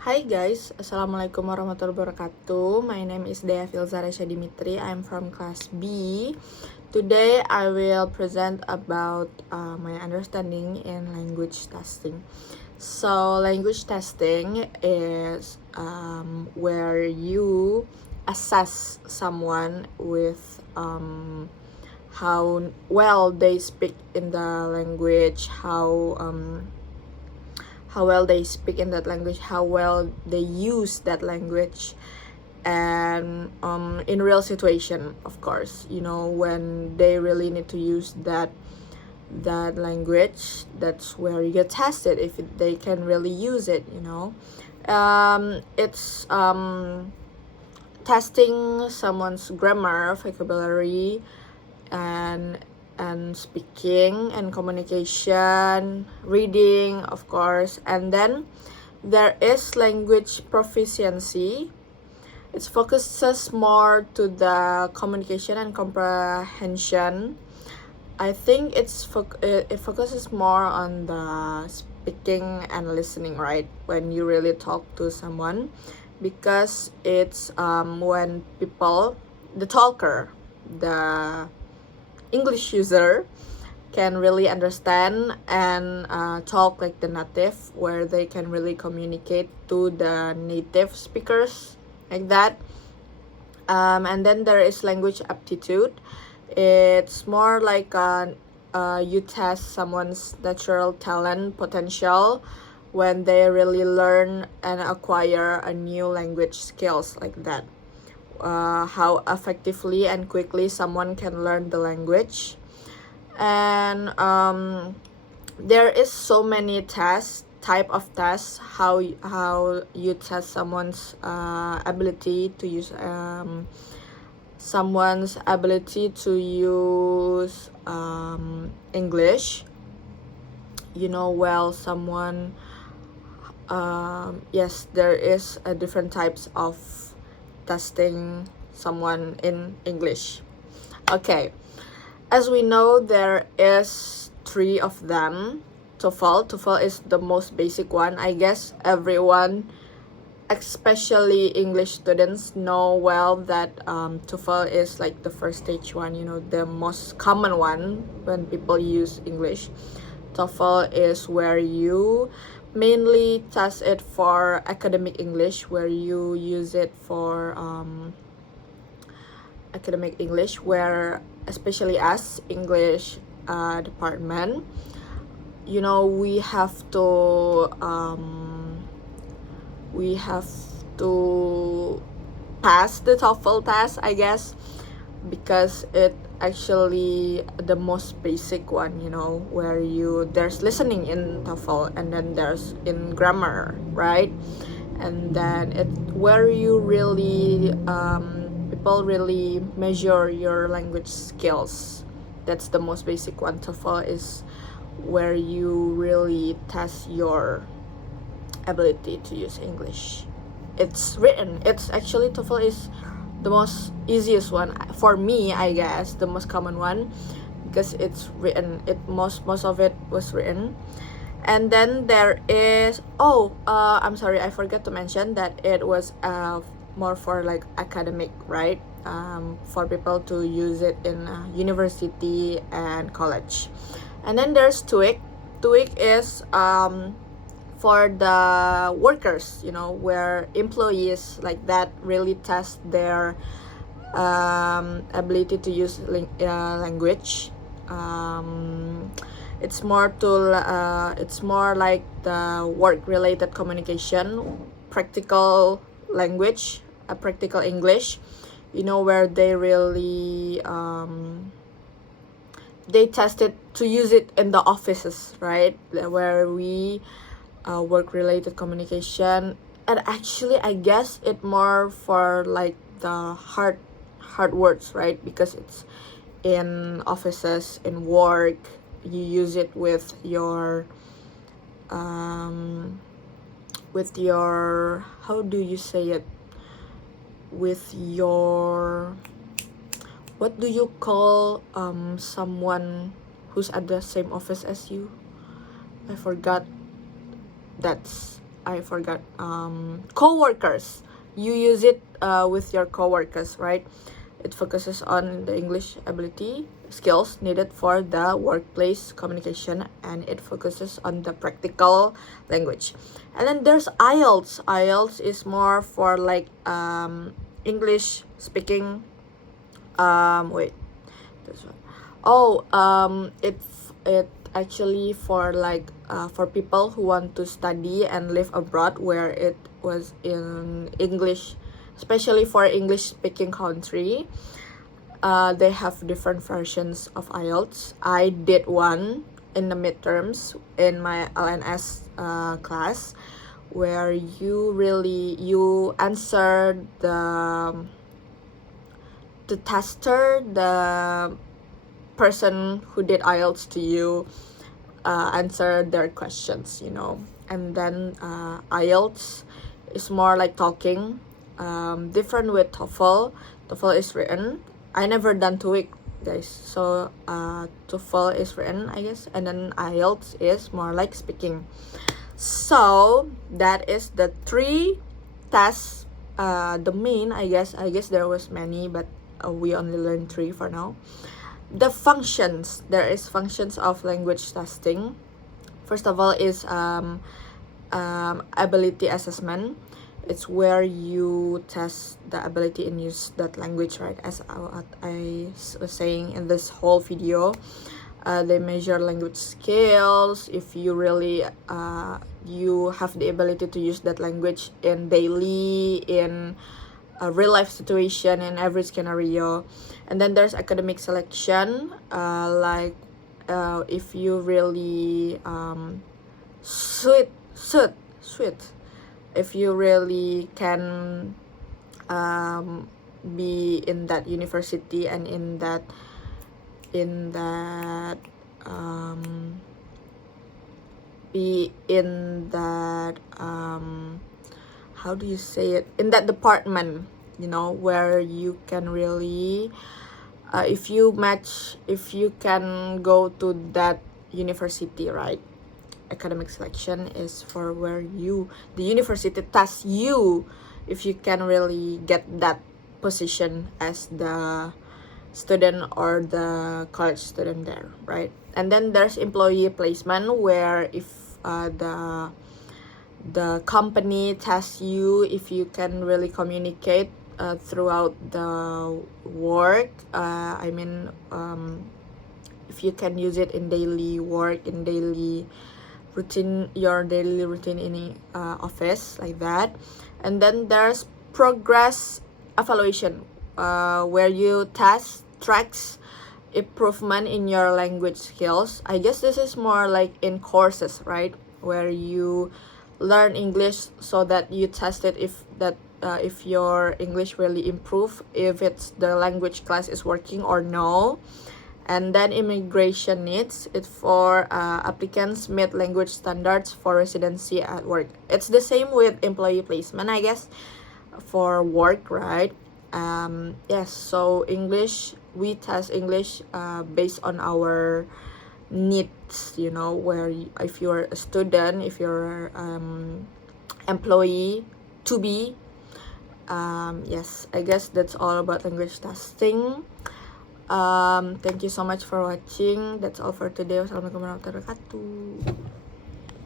Hi guys, Assalamualaikum warahmatullahi wabarakatuh. My name is Dea Filzaresha Dimitri. I'm from class B. Today I will present about my understanding in language testing. So language testing is where you assess someone with how well they speak in the language, how well they speak in that language, how well they use that language, and in real situation, of course, when they really need to use that language, that's where you get tested if they can really use it. It's testing someone's grammar, vocabulary, and speaking and communication, reading, of course. And then there is language proficiency. It focuses more to the communication and comprehension. I think it focuses more on the speaking and listening, right? When you really talk to someone, because it's when people, the talker, the English user, can really understand and talk like the native, where they can really communicate to the native speakers like that. And then there is language aptitude. It's more like you test someone's natural talent potential when they really learn and acquire a new language skills like that. How effectively and quickly someone can learn the language. And there is so many type of tests, how you test someone's ability to use English. Someone yes, there is different types of testing someone in English. Okay, as we know, there is 3 of them. TOEFL is the most basic one. I guess everyone, especially English students, know well that TOEFL is like the first stage one, the most common one when people use English. TOEFL is where you mainly test it for academic English, where you use it for academic English, where especially us English department, we have to pass the TOEFL test, I guess, because it actually the most basic one, where there's listening in TOEFL, and then there's in grammar, right? And then where you really people really measure your language skills. That's the most basic one. TOEFL is where you really test your ability to use English. It's written. It's actually TOEFL is the most easiest one for me, I guess, the most common one, because it's written. Most of it was written. And then there is I'm sorry, I forgot to mention that it was more for like academic, right? For people to use it in university and college. And then there's TOEIC. TOEIC is for the workers, where employees like that really test their ability to use language. It's more like the work-related communication, practical language, practical English, where they really they tested to use it in the offices, right? Where we work-related communication. And actually, I guess it more for like the hard words, right? Because it's in offices, in work, you use it with your how do you say it, with your, what do you call someone who's at the same office as you? I forgot. I forgot, co-workers. You use it with your co-workers, right? It focuses on the English ability skills needed for the workplace communication, and it focuses on the practical language. And then there's IELTS. IELTS is more for like English speaking. Wait, this one. Oh, it actually for like for people who want to study and live abroad where it was in English, especially for English speaking country. They have different versions of IELTS. I did one in the midterms in my LNS class, where you answer the tester, the person who did IELTS to you, answer their questions, and then IELTS is more like talking, different with TOEFL. TOEFL is written. I never done TOEIC, guys, so TOEFL is written, I guess, and then IELTS is more like speaking. So that is the 3 tests, the main, I guess there was many, but we only learned 3 for now. The functions, there is functions of language testing. First of all is ability assessment. It's where you test the ability in use that language, right? As I was saying in this whole video, they measure language skills. If you really you have the ability to use that language in daily, in a real life situation, in every scenario. And then there's academic selection, like if you really sweet, if you really can be in that university and in that be in that how do you say it, in that department, where you can really if you can go to that university, right? Academic selection is for where the university tests you if you can really get that position as the student or the college student there, right? And then there's employee placement, where if the company tests you if you can really communicate throughout the work. If you can use it in daily work, in daily routine, your daily routine in office, like that. And then there's progress evaluation, where you tracks improvement in your language skills. I guess this is more like in courses, right? Where you learn English so that you test it if your English really improve, if it's the language class is working or no. And then immigration needs, it's for applicants meet language standards for residency at work. It's the same with employee placement, I guess, for work, right? Yes, so English, we test English based on our needs, where if you're a student, if you're employee to be. Yes, I guess that's all about language testing. Thank you so much for watching. That's all for today. Wassalamualaikum warahmatullahi wabarakatuh.